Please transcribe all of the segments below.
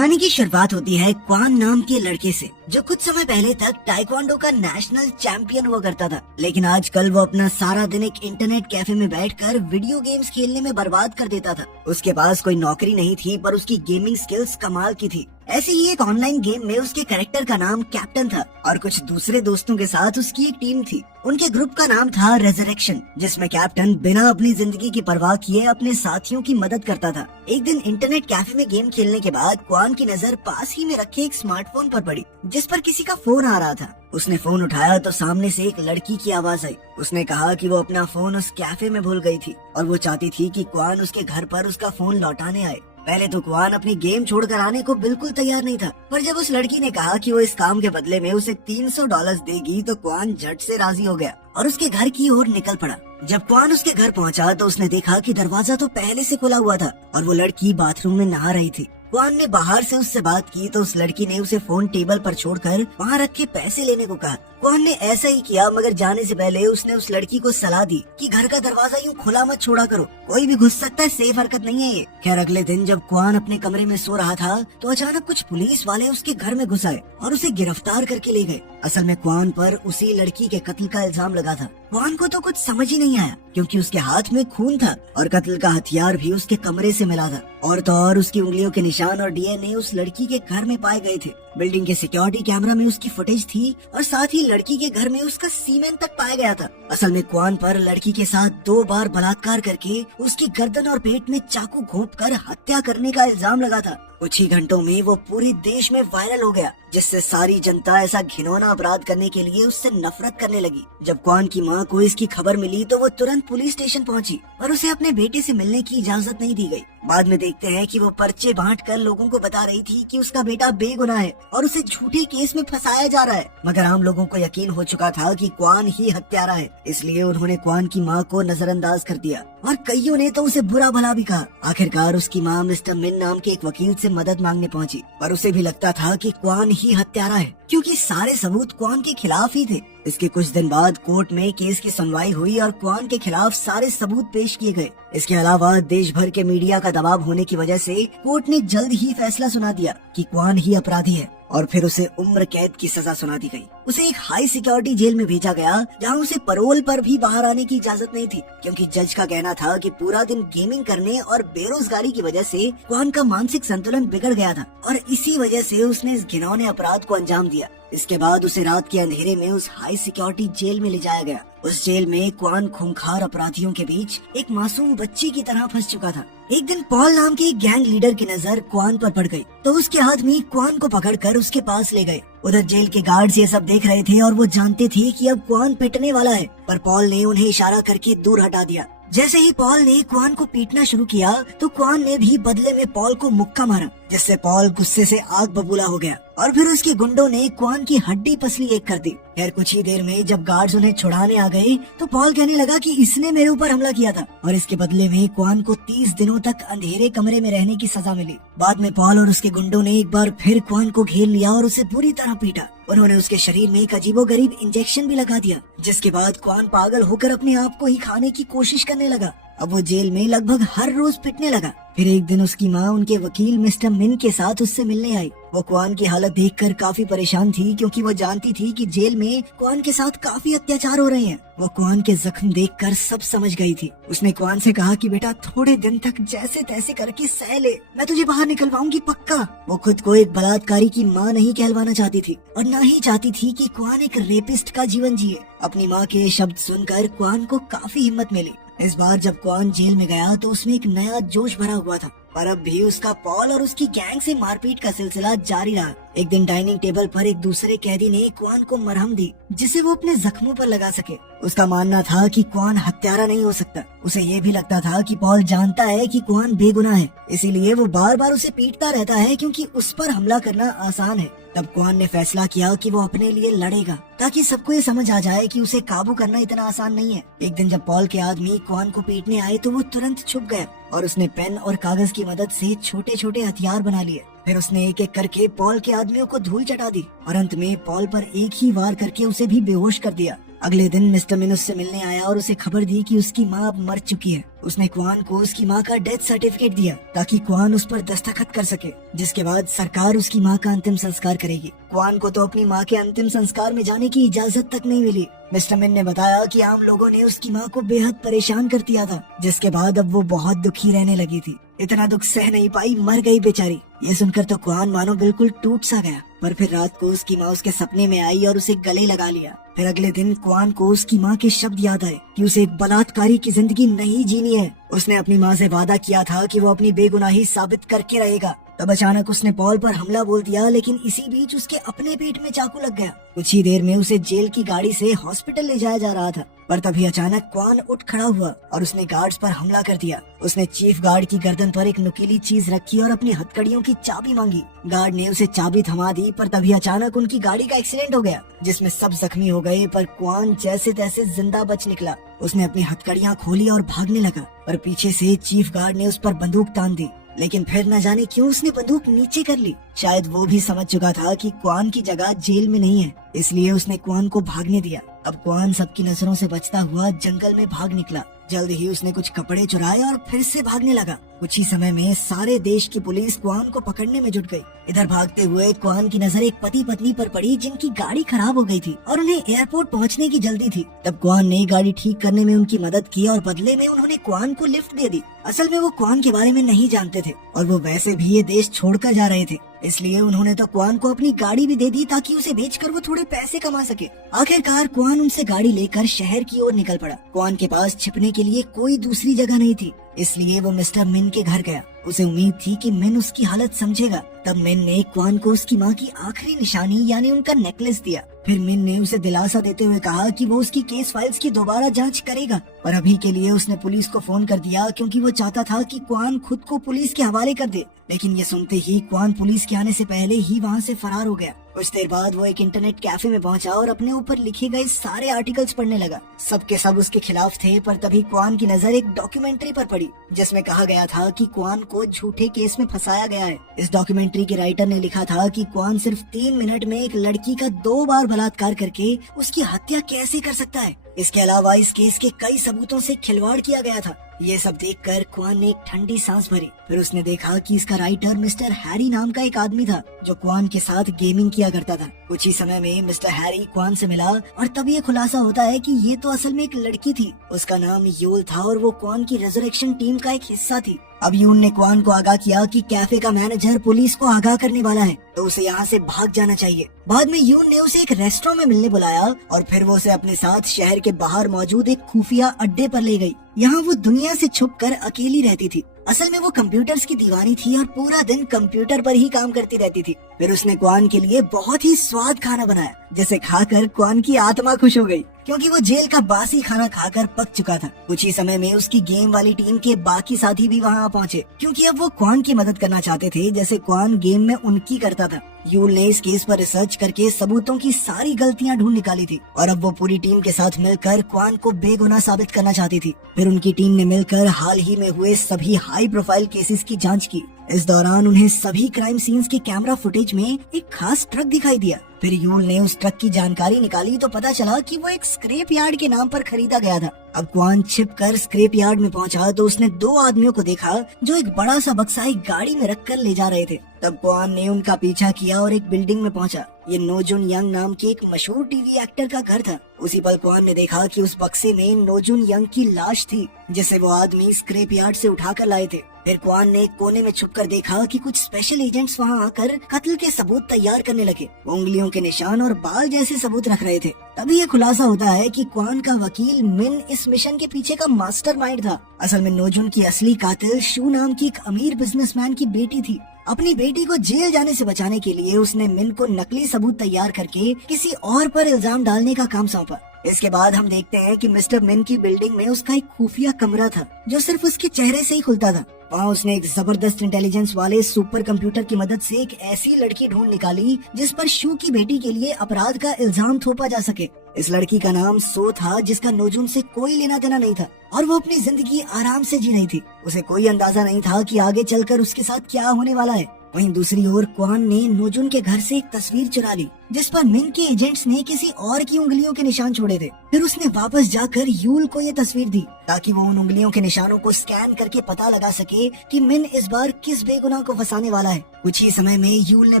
कहानी की शुरुआत होती है क्वान नाम के लड़के से, जो कुछ समय पहले तक ताइक्वांडो का नेशनल चैंपियन हुआ करता था। लेकिन आजकल वो अपना सारा दिन एक इंटरनेट कैफे में बैठकर वीडियो गेम्स खेलने में बर्बाद कर देता था। उसके पास कोई नौकरी नहीं थी, पर उसकी गेमिंग स्किल्स कमाल की थी। ऐसे ही एक ऑनलाइन गेम में उसके कैरेक्टर का नाम कैप्टन था और कुछ दूसरे दोस्तों के साथ उसकी एक टीम थी। उनके ग्रुप का नाम था रेजरेक्शन, जिसमें कैप्टन बिना अपनी जिंदगी की परवाह किए अपने साथियों की मदद करता था। एक दिन इंटरनेट कैफे में गेम खेलने के बाद क्वान की नजर पास ही में रखे एक स्मार्टफोन पर पड़ी, जिस पर किसी का फोन आ रहा था। उसने फोन उठाया तो सामने से एक लड़की की आवाज आई। उसने कहा कि वो अपना फोन उस कैफे में भूल गई थी और वो चाहती थी कि क्वान उसके घर पर उसका फोन लौटाने आए। पहले तो क्वान अपनी गेम छोड़कर आने को बिल्कुल तैयार नहीं था, पर जब उस लड़की ने कहा कि वो इस काम के बदले में उसे $300 देगी तो क्वान झट से राजी हो गया और उसके घर की ओर निकल पड़ा। जब क्वान उसके घर पहुंचा तो उसने देखा कि दरवाजा तो पहले से खुला हुआ था और वो लड़की बाथरूम में नहा रही थी। क्वान ने बाहर से उससे बात की तो उस लड़की ने उसे फोन टेबल पर छोड़कर वहां रखे पैसे लेने को कहा। क्वान ने ऐसा ही किया, मगर जाने से पहले उसने उस लड़की को सलाह दी कि घर का दरवाजा यूं खुला मत छोड़ा करो, कोई भी घुस सकता है, सेफ हरकत नहीं है ये। खैर अगले दिन जब क्वान अपने कमरे में सो रहा था तो अचानक कुछ पुलिस वाले उसके घर में घुस आए और उसे गिरफ्तार करके ले गए। असल में क्वान पर उसी लड़की के कत्ल का इल्जाम लगा था। क्वान को तो कुछ समझ ही नहीं आया, क्योंकि उसके हाथ में खून था और कत्ल का हथियार भी उसके कमरे से मिला था। और तो और उसकी उंगलियों के निशान और डीएनए उस लड़की के घर में पाए गए थे। बिल्डिंग के सिक्योरिटी कैमरा में उसकी फुटेज थी और साथ ही लड़की के घर में उसका सीमेन तक पाया गया था। असल में क्वान पर लड़की के साथ 2 बार बलात्कार करके उसकी गर्दन और पेट में चाकू घोंपकर हत्या करने का इल्जाम लगा था। कुछ ही घंटों में वो पूरे देश में वायरल हो गया, जिससे सारी जनता ऐसा घिनौना अपराध करने के लिए उससे नफरत करने लगी। जब क्वान की मां को इसकी खबर मिली तो वो तुरंत पुलिस स्टेशन पहुंची और उसे अपने बेटे से मिलने की इजाजत नहीं दी गई। बाद में देखते हैं कि वो पर्चे बांटकर लोगों को बता रही थी कि उसका बेटा बेगुनाह है और उसे झूठे केस में फंसाया जा रहा है। मगर आम लोगों को यकीन हो चुका था कि क्वान ही हत्यारा है, इसलिए उन्होंने क्वान की मां को नजरअंदाज कर दिया और कईयों ने तो उसे बुरा भला भी कहा। आखिरकार उसकी मां मिस्टर मिन नाम के एक वकील से मदद मांगने पहुंची, पर उसे भी लगता था कि क्वान ही हत्यारा है, क्योंकि सारे सबूत क्वान के खिलाफ ही थे। इसके कुछ दिन बाद कोर्ट में केस की सुनवाई हुई और क्वान के खिलाफ सारे सबूत पेश किए गए। इसके अलावा देश भर के मीडिया का दबाव होने की वजह से कोर्ट ने जल्द ही फैसला सुना दिया कि क्वान ही अपराधी है और फिर उसे उम्र कैद की सजा सुना दी गई। उसे एक हाई सिक्योरिटी जेल में भेजा गया, जहां उसे पैरोल पर भी बाहर आने की इजाजत नहीं थी, क्योंकि जज का कहना था कि पूरा दिन गेमिंग करने और बेरोजगारी की वजह से क्वान का मानसिक संतुलन बिगड़ गया था और इसी वजह से उसने इस घिनौने अपराध को अंजाम दिया। इसके बाद उसे रात के अंधेरे में उस हाई सिक्योरिटी जेल में ले जाया गया। उस जेल में क्वान खूंखार अपराधियों के बीच एक मासूम बच्ची की तरह फंस चुका था। एक दिन पॉल नाम के एक गैंग लीडर की नजर क्वान पर पड़ गई, तो उसके आदमी क्वान को पकड़कर उसके पास ले गए। उधर जेल के गार्ड्स ये सब देख रहे थे और वो जानते थे कि अब क्वान पिटने वाला है, पर पॉल ने उन्हें इशारा करके दूर हटा दिया। जैसे ही पॉल ने क्वान को पीटना शुरू किया तो क्वान ने भी बदले में पॉल को मुक्का मारा, जिससे पॉल गुस्से से आग बबूला हो गया और फिर उसके गुंडों ने क्वान की हड्डी पसली एक कर दी। खैर कुछ ही देर में जब गार्ड्स उन्हें छुड़ाने आ गए तो पॉल कहने लगा कि इसने मेरे ऊपर हमला किया था और इसके बदले में क्वान को 30 दिनों तक अंधेरे कमरे में रहने की सजा मिली। बाद में पॉल और उसके गुंडों ने एक बार फिर क्वान को घेर लिया और उसे बुरी तरह पीटा। उन्होंने उसके शरीर में एक अजीबोगरीब इंजेक्शन भी लगा दिया, जिसके बाद क्वान पागल होकर अपने आप को ही खाने की कोशिश करने लगा। अब वो जेल में लगभग हर रोज पिटने लगा। फिर एक दिन उसकी माँ उनके वकील मिस्टर मिन के साथ उससे मिलने आई। वो क्वान की हालत देखकर काफी परेशान थी, क्योंकि वो जानती थी कि जेल में क्वान के साथ काफी अत्याचार हो रहे हैं। वो क्वान के जख्म देखकर सब समझ गई थी। उसने क्वान से कहा कि बेटा थोड़े दिन तक जैसे तैसे करके सह ले, मैं तुझे बाहर निकलवाऊंगी पक्का। वो खुद को एक बलात्कारी की माँ नहीं कहलवाना चाहती थी और न ही चाहती थी कि क्वान एक रेपिस्ट का जीवन जिए। अपनी माँ के शब्द सुनकर क्वान को काफी हिम्मत मिली। इस बार जब क्वान जेल में गया तो उसमें एक नया जोश भरा हुआ था, पर अब भी उसका पॉल और उसकी गैंग से मारपीट का सिलसिला जारी रहा। एक दिन डाइनिंग टेबल पर एक दूसरे कैदी ने क्वान को मरहम दी, जिसे वो अपने जख्मों पर लगा सके। उसका मानना था कि क्वान हत्यारा नहीं हो सकता। उसे ये भी लगता था कि पॉल जानता है कि क्वान बेगुनाह है, इसीलिए वो बार बार उसे पीटता रहता है, क्योंकि उस पर हमला करना आसान है। तब क्वान ने फैसला किया कि वो अपने लिए लड़ेगा, ताकि सबको ये समझ आ जाए कि उसे काबू करना इतना आसान नहीं है। एक दिन जब पॉल के आदमी क्वान को पीटने आए तो वो तुरंत छुप गया और उसने पेन और कागज की मदद से छोटे छोटे हथियार बना लिए। फिर उसने एक एक करके पॉल के आदमियों को धूल चटा दी और अंत में पॉल पर एक ही वार करके उसे भी बेहोश कर दिया। अगले दिन मिस्टर मिन उससे मिलने आया और उसे खबर दी कि उसकी माँ अब मर चुकी है। उसने क्वान को उसकी माँ का डेथ सर्टिफिकेट दिया ताकि क्वान उस पर दस्तखत कर सके, जिसके बाद सरकार उसकी माँ का अंतिम संस्कार करेगी। क्वान को तो अपनी माँ के अंतिम संस्कार में जाने की इजाजत तक नहीं मिली। मिस्टर मिन ने बताया कि आम लोगों ने उसकी माँ को बेहद परेशान कर दिया था, जिसके बाद अब वो बहुत दुखी रहने लगी थी। इतना दुख सह नहीं पाई, मर गई बेचारी। ये सुनकर तो क्वान मानो बिल्कुल टूट सा गया। पर फिर रात को उसकी माँ उसके सपने में आई और उसे गले लगा लिया। फिर अगले दिन क्वान को उसकी माँ के शब्द याद आए कि उसे एक बलात्कारी की जिंदगी नहीं जीनी है। उसने अपनी माँ से वादा किया था कि वो अपनी बेगुनाही साबित करके रहेगा। तब अचानक उसने पॉल पर हमला बोल दिया, लेकिन इसी बीच उसके अपने पेट में चाकू लग गया। कुछ ही देर में उसे जेल की गाड़ी से हॉस्पिटल ले जाया जा रहा था, पर तभी अचानक क्वान उठ खड़ा हुआ और उसने गार्ड्स पर हमला कर दिया। उसने चीफ गार्ड की गर्दन पर एक नुकीली चीज रखी और अपनी हथकड़ियों की चाबी मांगी। गार्ड ने उसे चाबी थमा दी, पर तभी अचानक उनकी गाड़ी का एक्सीडेंट हो गया, जिसमें सब जख्मी हो गए, पर क्वान जैसे तैसे जिंदा बच निकला। उसने अपनी हथकड़ियां खोली और भागने लगा, पर पीछे से चीफ गार्ड ने उस पर बंदूक तान दी। लेकिन फिर न जाने क्यों उसने बंदूक नीचे कर ली। शायद वो भी समझ चुका था कि क्वान की जगह जेल में नहीं है, इसलिए उसने क्वान को भागने दिया। अब क्वान सबकी नजरों से बचता हुआ जंगल में भाग निकला। जल्द ही उसने कुछ कपड़े चुराए और फिर से भागने लगा। कुछ ही समय में सारे देश की पुलिस क्वान को पकड़ने में जुट गई। इधर भागते हुए क्वान की नजर एक पति पत्नी पर पड़ी जिनकी गाड़ी खराब हो गई थी और उन्हें एयरपोर्ट पहुंचने की जल्दी थी। तब क्वान ने गाड़ी ठीक करने में उनकी मदद की और बदले में उन्होंने क्वान को लिफ्ट दे दी। असल में वो क्वान के बारे में नहीं जानते थे और वो वैसे भी ये देश छोड़कर जा रहे थे, इसलिए उन्होंने तो क्वान को अपनी गाड़ी भी दे दी ताकि उसे बेचकर वो थोड़े पैसे कमा सके। आखिरकार क्वान उनसे गाड़ी लेकर शहर की ओर निकल पड़ा। क्वान के पास छिपने के लिए कोई दूसरी जगह नहीं थी, इसलिए वो मिस्टर मिन के घर गया। उसे उम्मीद थी कि मिन उसकी हालत समझेगा। तब मिन ने क्वान को उसकी माँ की आखिरी निशानी यानी उनका नेकलेस दिया। फिर मिन ने उसे दिलासा देते हुए कहा कि वो उसकी केस फाइल्स की दोबारा जांच करेगा, पर अभी के लिए उसने पुलिस को फोन कर दिया क्योंकि वो चाहता था कि क्वान खुद को पुलिस के हवाले कर दे। लेकिन ये सुनते ही क्वान पुलिस के आने से पहले ही वहाँ से फरार हो गया। कुछ देर बाद वो एक इंटरनेट कैफे में पहुंचा और अपने ऊपर लिखे गए सारे आर्टिकल्स पढ़ने लगा। सब के सब उसके खिलाफ थे, पर तभी क्वान की नजर एक डॉक्यूमेंट्री पर पड़ी जिसमें कहा गया था कि क्वान को झूठे केस में फंसाया गया है। इस डॉक्यूमेंट्री के राइटर ने लिखा था कि क्वान सिर्फ 3 मिनट में एक लड़की का 2 बार बलात्कार करके उसकी हत्या कैसे कर सकता है। इसके अलावा इस केस के कई सबूतों से खिलवाड़ किया गया था। ये सब देखकर क्वान ने एक ठंडी सांस भरी। फिर उसने देखा कि इसका राइटर मिस्टर हैरी नाम का एक आदमी था जो क्वान के साथ गेमिंग किया करता था। कुछ ही समय में मिस्टर हैरी क्वान से मिला और तब ये खुलासा होता है कि ये तो असल में एक लड़की थी। उसका नाम यूल था और वो क्वान की रेजरेक्शन टीम का एक हिस्सा थी। अब यून ने क्वान को आगाह किया कि कैफे का मैनेजर पुलिस को आगाह करने वाला है, तो उसे यहाँ से भाग जाना चाहिए। बाद में यून ने उसे एक रेस्टोरेंट में मिलने बुलाया और फिर वो उसे अपने साथ शहर के बाहर मौजूद एक खुफिया अड्डे पर ले गई। यहाँ वो दुनिया से छुपकर अकेली रहती थी। असल में वो कंप्यूटर्स की दीवानी थी और पूरा दिन कंप्यूटर पर ही काम करती रहती थी। फिर उसने क्वान के लिए बहुत ही स्वाद खाना बनाया, जिसे खाकर क्वान की आत्मा खुश हो गई क्योंकि वो जेल का बासी खाना खाकर पक चुका था। कुछ ही समय में उसकी गेम वाली टीम के बाकी साथी भी वहाँ पहुँचे क्योंकि अब वो क्वान की मदद करना चाहते थे जैसे क्वान गेम में उनकी करता था। यूल ने इस केस पर रिसर्च करके सबूतों की सारी गलतियां ढूंढ निकाली थी और अब वो पूरी टीम के साथ मिलकर क्वान को बेगुनाह साबित करना चाहती थी। फिर उनकी टीम ने मिलकर हाल ही में हुए सभी हाई प्रोफाइल केसेस की जांच की। इस दौरान उन्हें सभी क्राइम सीन्स के कैमरा फुटेज में एक खास ट्रक दिखाई दिया। फिर यूल ने उस ट्रक की जानकारी निकाली तो पता चला कि वो एक स्क्रैप यार्ड के नाम पर खरीदा गया था। अब क्वान छिपकर स्क्रैप यार्ड में पहुंचा तो उसने 2 आदमियों को देखा जो एक बड़ा सा बक्सा एक गाड़ी में रखकर ले जा रहे थे। तब क्वान ने उनका पीछा किया और एक बिल्डिंग में पहुंचा। ये नोजुन यंग नाम के एक मशहूर टीवी एक्टर का घर था। उसी पल क्वान ने देखा कि उस बक्से में नोजुन यंग की लाश थी जिसे वो आदमी स्क्रैप यार्ड से उठाकर लाए थे। फिर क्वान ने एक कोने में छुपकर देखा कि कुछ स्पेशल एजेंट्स वहां आकर कत्ल के सबूत तैयार करने लगे। वो उंगलियों के निशान और बाल जैसे सबूत रख रहे थे। तभी ये खुलासा होता है कि क्वान का वकील मिन इस मिशन के पीछे का मास्टरमाइंड था। असल में नोजुन की असली कातिल शू नाम की एक अमीर बिजनेसमैन की बेटी थी। अपनी बेटी को जेल जाने से बचाने के लिए उसने मिन को नकली सबूत तैयार करके किसी और पर इल्जाम डालने का काम सौंपा। इसके बाद हम देखते हैं कि मिस्टर मिन की बिल्डिंग में उसका एक खुफिया कमरा था जो सिर्फ उसके चेहरे से ही खुलता था। वहाँ उसने एक जबरदस्त इंटेलिजेंस वाले सुपर कंप्यूटर की मदद से एक ऐसी लड़की ढूंढ निकाली जिस पर शू की बेटी के लिए अपराध का इल्जाम थोपा जा सके। इस लड़की का नाम सो था जिसका नोजुन से कोई लेना देना नहीं था और वो अपनी जिंदगी आराम से जी रही थी। उसे कोई अंदाजा नहीं था कि आगे चलकर उसके साथ क्या होने वाला है। वहीं दूसरी ओर क्वान ने नोजुन के घर से एक तस्वीर चुरा ली जिस पर मिन के एजेंट्स ने किसी और की उंगलियों के निशान छोड़े थे। फिर उसने वापस जाकर यूल को ये तस्वीर दी ताकि वो उन उंगलियों के निशानों को स्कैन करके पता लगा सके कि मिन इस बार किस बेगुनाह को फंसाने वाला है। कुछ ही समय में यूल ने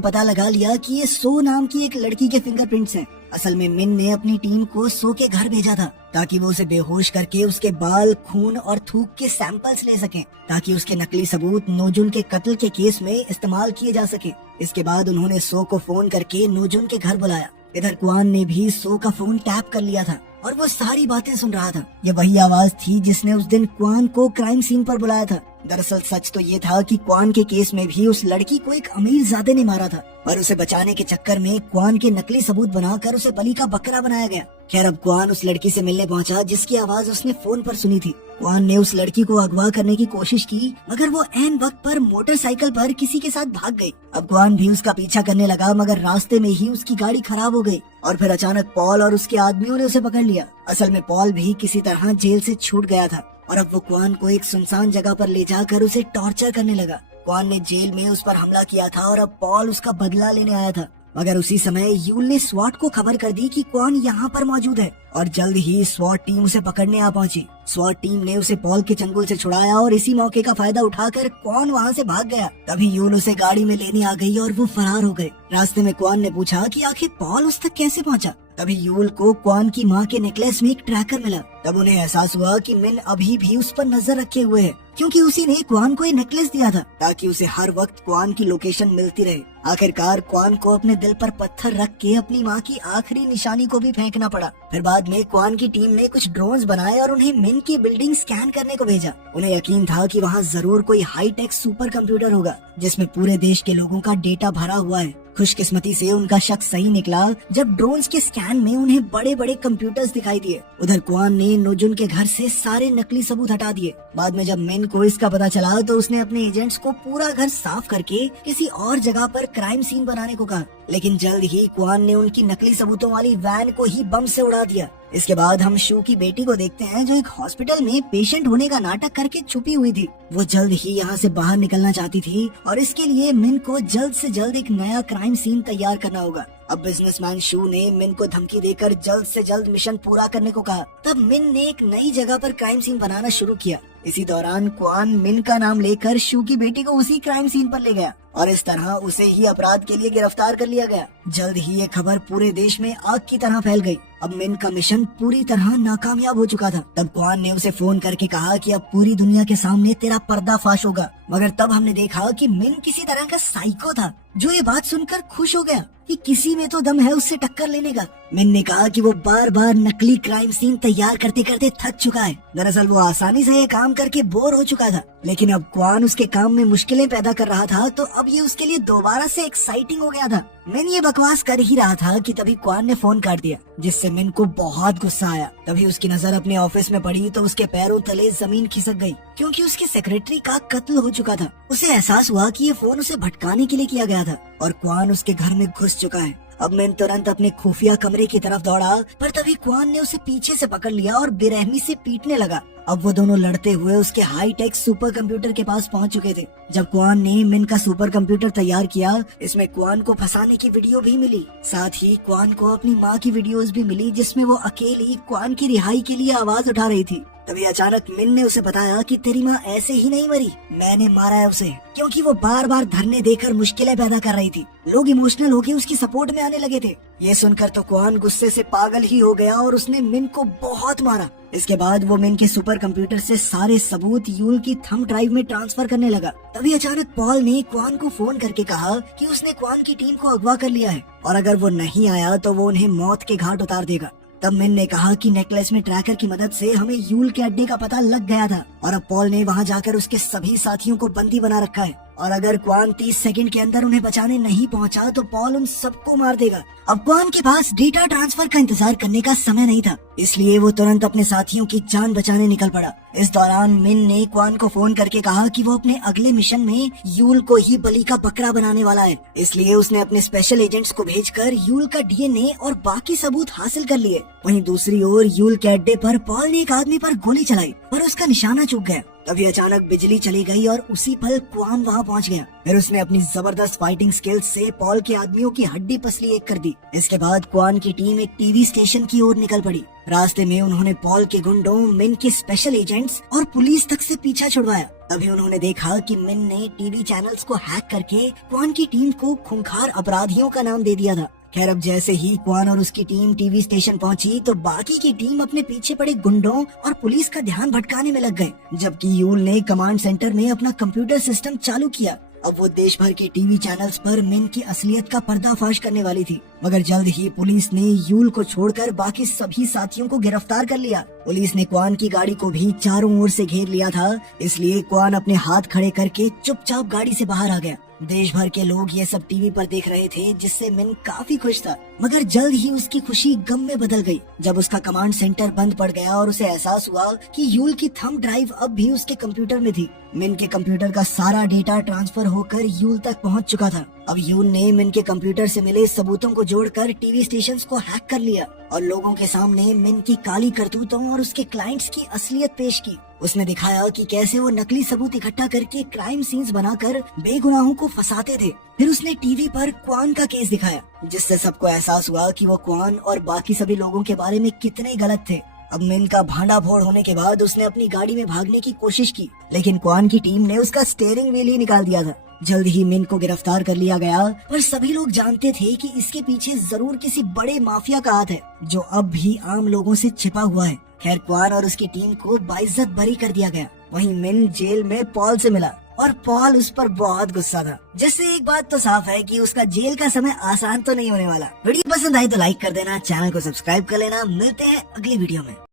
पता लगा लिया कि ये सो नाम की एक लड़की के फिंगरप्रिंट्स हैं। असल में मिन ने अपनी टीम को सो के घर भेजा था ताकि वो उसे बेहोश करके उसके बाल, खून और थूक के सैंपल्स ले सकें ताकि उसके नकली सबूत नोजुन के कत्ल के केस में इस्तेमाल किए जा सके। इसके बाद उन्होंने सो को फोन करके नोजुन के घर बुलाया। इधर क्वान ने भी सो का फोन टैप कर लिया था और वो सारी बातें सुन रहा था। ये वही आवाज थी जिसने उस दिन क्वान को क्राइम सीन पर बुलाया था। दरअसल सच तो ये था कि क्वान के केस में भी उस लड़की को एक अमीरजादे ने मारा था, पर उसे बचाने के चक्कर में क्वान के नकली सबूत बनाकर उसे बलि का बकरा बनाया गया। खैर अब क्वान उस लड़की से मिलने पहुंचा जिसकी आवाज उसने फोन पर सुनी थी। क्वान ने उस लड़की को अगवा करने की कोशिश की मगर वो ऐन वक्त पर मोटरसाइकिल पर किसी के साथ भाग गई। अब क्वान भी उसका पीछा करने लगा मगर रास्ते में ही उसकी गाड़ी खराब हो गई और फिर अचानक पॉल और उसके आदमियों ने उसे पकड़ लिया। असल में पॉल भी किसी तरह जेल से छूट गया था और अब वो क्वान को एक सुनसान जगह पर ले जाकर उसे टॉर्चर करने लगा। क्वान ने जेल में उस पर हमला किया था और अब पॉल उसका बदला लेने आया था। मगर उसी समय यूल ने स्वॉट को खबर कर दी कि क्वान यहाँ पर मौजूद है और जल्द ही स्वॉट टीम उसे पकड़ने आ पहुंची। स्वॉट टीम ने उसे पॉल के चंगुल से छुड़ाया और इसी मौके का फायदा उठाकर क्वान वहाँ से भाग गया। तभी यूल उसे गाड़ी में लेने आ गई और वो फरार हो गए। रास्ते में क्वान ने पूछा कि आखिर पॉल उस तक कैसे पहुँचा। तभी यूल को क्वान की माँ के नेकलेस में एक ट्रैकर मिला। तब उन्हें एहसास हुआ कि मिन अभी भी उस पर नजर रखे हुए है क्योंकि उसी ने क्वान को ये नेकलेस दिया था ताकि उसे हर वक्त क्वान की लोकेशन मिलती रहे। आखिरकार क्वान को अपने दिल पर पत्थर रख के अपनी माँ की आखिरी निशानी को भी फेंकना पड़ा। फिर बाद में क्वान की टीम ने कुछ ड्रोन्स बनाए और उन्हें मिन की बिल्डिंग स्कैन करने को भेजा। उन्हें यकीन था कि वहाँ जरूर कोई हाई टेक सुपर कंप्यूटर होगा जिसमें पूरे देश के लोगों का डेटा भरा हुआ है। खुशकिस्मती से उनका शक सही निकला जब ड्रोन्स के स्कैन में उन्हें बड़े बड़े कंप्यूटर्स दिखाई दिए। उधर क्वान ने नोजुन के घर से सारे नकली सबूत हटा दिए। बाद में जब मिन को इसका पता चला तो उसने अपने एजेंट्स को पूरा घर साफ करके किसी और जगह पर क्राइम सीन बनाने को कहा। लेकिन जल्द ही क्वान ने उनकी नकली सबूतों वाली वैन को ही बम से उड़ा दिया। इसके बाद हम शू की बेटी को देखते हैं जो एक हॉस्पिटल में पेशेंट होने का नाटक करके छुपी हुई थी। वो जल्द ही यहाँ से बाहर निकलना चाहती थी और इसके लिए मिन को जल्द से जल्द एक नया क्राइम सीन तैयार करना होगा। अब बिजनेसमैन शू ने मिन को धमकी देकर जल्द से जल्द मिशन पूरा करने को कहा। तब मिन ने एक नई जगह पर क्राइम सीन बनाना शुरू किया। इसी दौरान क्वान मिन का नाम लेकर शू की बेटी को उसी क्राइम सीन पर ले गया और इस तरह उसे ही अपराध के लिए गिरफ्तार कर लिया गया। जल्द ही ये खबर पूरे देश में आग की तरह फैल गई। अब मिन का मिशन पूरी तरह नाकामयाब हो चुका था। तब क्वान ने उसे फोन करके कहा कि अब पूरी दुनिया के सामने तेरा पर्दाफाश होगा। मगर तब हमने देखा कि मिन किसी तरह का साइको था जो ये बात सुनकर खुश हो गया कि किसी में तो दम है उससे टक्कर लेने का। मिन ने कहा कि वो बार बार नकली क्राइम सीन तैयार करते करते थक चुका है। दरअसल वो आसानी से ये काम करके बोर हो चुका था, लेकिन अब क्वान उसके काम में मुश्किलें पैदा कर रहा था तो अब ये उसके लिए दोबारा से एक्साइटिंग हो गया था। मिन ये बकवास कर ही रहा था कि तभी क्वान ने फोन काट दिया जिससे मिन को बहुत गुस्सा आया। तभी उसकी नजर अपने ऑफिस में पड़ी तो उसके पैरों तले जमीन खिसक गई क्योंकि उसके सेक्रेटरी का कत्ल हो चुका था। उसे एहसास हुआ कि ये फोन उसे भटकाने के लिए किया गया था और क्वान उसके घर में घुस चुका है। अब मिन तुरंत अपने खुफिया कमरे की तरफ दौड़ा पर तभी क्वान ने उसे पीछे से पकड़ लिया और बेरहमी से पीटने लगा। अब वो दोनों लड़ते हुए उसके हाई टेक सुपर कंप्यूटर के पास पहुंच चुके थे। जब क्वान ने मिन का सुपर कंप्यूटर तैयार किया, इसमें क्वान को फंसाने की वीडियो भी मिली। साथ ही क्वान को अपनी माँ की वीडियोस भी मिली जिसमें वो अकेली क्वान की रिहाई के लिए आवाज उठा रही थी। तभी अचानक मिन ने उसे बताया कि तेरी माँ ऐसे ही नहीं मरी, मैंने मारा है उसे, क्योंकि वो बार बार धरने देकर मुश्किलें पैदा कर रही थी। लोग इमोशनल होकर उसकी सपोर्ट में आने लगे थे। ये सुनकर तो क्वान गुस्से से पागल ही हो गया और उसने मिन को बहुत मारा। इसके बाद वो मिन के सुपर कंप्यूटर से सारे सबूत यूल की थंब ड्राइव में ट्रांसफर करने लगा। तभी अचानक पॉल ने क्वान को फोन करके कहा कि उसने क्वान की टीम को अगवा कर लिया है और अगर वो नहीं आया तो वो उन्हें मौत के घाट उतार देगा। तब मिन ने कहा कि नेकलेस में ट्रैकर की मदद से हमें यूल के अड्डे का पता लग गया था और अब पॉल ने वहां जाकर उसके सभी साथियों को बंदी बना रखा है और अगर क्वान 30 सेकंड के अंदर उन्हें बचाने नहीं पहुंचा तो पॉल उन सबको मार देगा। अब क्वान के पास डेटा ट्रांसफर का इंतजार करने का समय नहीं था, इसलिए वो तुरंत अपने साथियों की जान बचाने निकल पड़ा। इस दौरान मिन ने क्वान को फोन करके कहा कि वो अपने अगले मिशन में यूल को ही बलि का बकरा बनाने वाला है, इसलिए उसने अपने स्पेशल एजेंट्स को भेजकर यूल का डीएनए और बाकी सबूत हासिल कर लिए। वहीं दूसरी ओर यूल के अड्डे पर पॉल ने एक आदमी पर गोली चलाई पर उसका निशाना चूक गया तभी अचानक बिजली चली गई और उसी पल क्वान वहाँ पहुँच गया। फिर उसने अपनी जबरदस्त फाइटिंग स्किल्स से पॉल के आदमियों की हड्डी पसली एक कर दी। इसके बाद क्वान की टीम एक टीवी स्टेशन की ओर निकल पड़ी। रास्ते में उन्होंने पॉल के गुंडों, मिन के स्पेशल एजेंट्स और पुलिस तक से पीछा छुड़वाया। तभी उन्होंने देखा कि मिन ने टीवी चैनल्स को हैक करके क्वान की टीम को खूंखार अपराधियों का नाम दे दिया था। खैर, अब जैसे ही क्वान और उसकी टीम टीवी स्टेशन पहुंची तो बाकी की टीम अपने पीछे पड़े गुंडों और पुलिस का ध्यान भटकाने में लग गए, जबकि यूल ने कमांड सेंटर में अपना कंप्यूटर सिस्टम चालू किया। अब वो देश भर के टीवी चैनल्स पर मिन की असलियत का पर्दाफाश करने वाली थी, मगर जल्द ही पुलिस ने यूल को छोड़कर बाकी सभी साथियों को गिरफ्तार कर लिया। पुलिस ने क्वान की गाड़ी को भी चारों ओर से घेर लिया था, इसलिए क्वान अपने हाथ खड़े करके चुपचाप गाड़ी से बाहर आ गया। देश भर के लोग ये सब टीवी पर देख रहे थे, जिससे मिन काफी खुश था, मगर जल्द ही उसकी खुशी गम में बदल गई जब उसका कमांड सेंटर बंद पड़ गया और उसे एहसास हुआ कि यूल की थंब ड्राइव अब भी उसके कंप्यूटर में थी। मिन के कंप्यूटर का सारा डेटा ट्रांसफर होकर यूल तक पहुंच चुका था। अब यूल ने मिन के कंप्यूटर से मिले सबूतों को जोड़कर टीवी स्टेशंस को हैक कर लिया और लोगों के सामने मिन की काली करतूतों और उसके क्लाइंट्स की असलियत पेश की। उसने दिखाया कि कैसे वो नकली सबूत इकट्ठा करके क्राइम सीन्स बनाकर बेगुनाहों को फंसाते थे। फिर उसने टीवी पर क्वान का केस दिखाया, जिससे सबको एहसास हुआ कि वो क्वान और बाकी सभी लोगों के बारे में कितने गलत थे। अब मिन का भांडा फोड़ होने के बाद उसने अपनी गाड़ी में भागने की कोशिश की, लेकिन क्वान की टीम ने उसका स्टीयरिंग व्हील ही निकाल दिया था। जल्द ही मिन को गिरफ्तार कर लिया गया, पर सभी लोग जानते थे कि इसके पीछे जरूर किसी बड़े माफिया का हाथ है, जो अब भी आम लोगों से छिपा हुआ है। खैर, क्वान और उसकी टीम को बाइज्जत बरी कर दिया गया। वहीं मिन जेल में पॉल से मिला और पॉल उस पर बहुत गुस्सा था, जिससे एक बात तो साफ है कि उसका जेल का समय आसान तो नहीं होने वाला। वीडियो पसंद आई तो लाइक कर देना, चैनल को सब्सक्राइब कर लेना। मिलते हैं अगली वीडियो में।